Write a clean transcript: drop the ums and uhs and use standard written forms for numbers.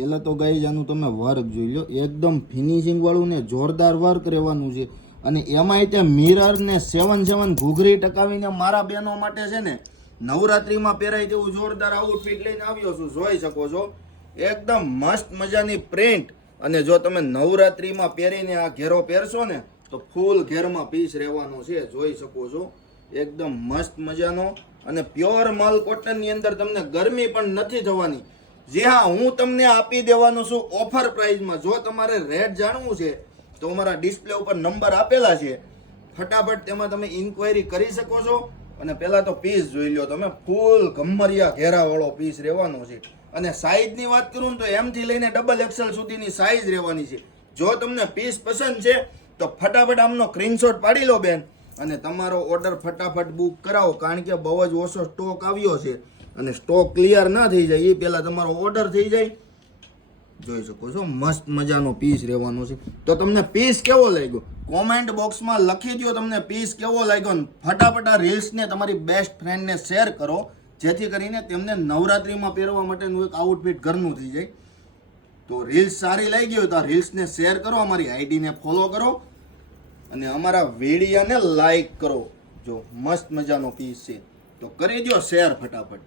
પહેલાં તો ગાઈઝ આનું તમે વર્ક જોઈ લો, એકદમ ફિનિશિંગ વાળું ને જોરદાર વર્ક રહેવાનું છે. અને એમાંય તે મિરર ને 7/7 ઘૂઘરી ટકાવીને મારા બહેનો માટે છે ને નવરાત્રીમાં પહેરાય તેવું જોરદાર આઉટફિટ લઈને આવ્યો છું. જોઈ શકો છો એકદમ મસ્ત મજાની પ્રિન્ટ. અને જો તમે નવરાત્રીમાં પહેરીને આ ઘેરો પહેરશો ને તો ફૂલ ઘેરમાં પીસ રહેવાનો છે. જોઈ શકો છો એકદમ મસ્ત મજાનો અને પ્યોર મલ કોટનની અંદર તમને ગરમી પણ નથી થવાની. જી હા, હું તમને આપી દેવાનો છું ઓફર પ્રાઇસમાં. જો તમારે રેટ જાણવું છે તો અમારા ડિસ્પ્લે ઉપર નંબર આપેલા છે, ફટાફટ તેમાં તમે ઇન્ક્વાયરી કરી શકો છો. અને પહેલા તો પીસ જોઈ લો તમે, ફૂલ ગમરિયા ઘેરા વાળો પીસ રહેવાનો છે. અને સાઈઝની વાત કરું તો એમ થી લઈને XXL સુધીની સાઈઝ રહેવાની છે. જો તમને પીસ પસંદ છે તો ફટાફટ આમનો સ્ક્રીનશોટ પાડી લો બેન, અને તમારો ઓર્ડર ફટાફટ બુક કરાવો, કારણ કે બહુ જ ઓછો સ્ટોક આવ્યો છે. અને સ્ટોક ક્લિયર ના થઈ જાય એ પહેલા તમારો ઓર્ડર થઈ જાય. જોઈ શકો છો મસ્ત મજાનો પીસ રહેવાનો છે. તો તમને પીસ કેવો લાગ્યો કોમેન્ટ બોક્સમાં લખી દો, તમને પીસ કેવો લાગ્યો. ફટાફટ આ રીલ્સને તમારી બેસ્ટ ફ્રેન્ડને શેર કરો, જેથી કરીને તેમને નવરાત્રીમાં પહેરવા માટેનું એક આઉટફિટ ઘરનું થઈ જાય. તો રીલ્સ સારી લાગી હોય તો આ રીલ્સને શેર કરો, અમારી આઈડીને ફોલો કરો અને અમારા વિડીયોને લાઈક કરો. જો મસ્ત મજાનો પીસ છે તો કરી દો શેર ફટાફટ.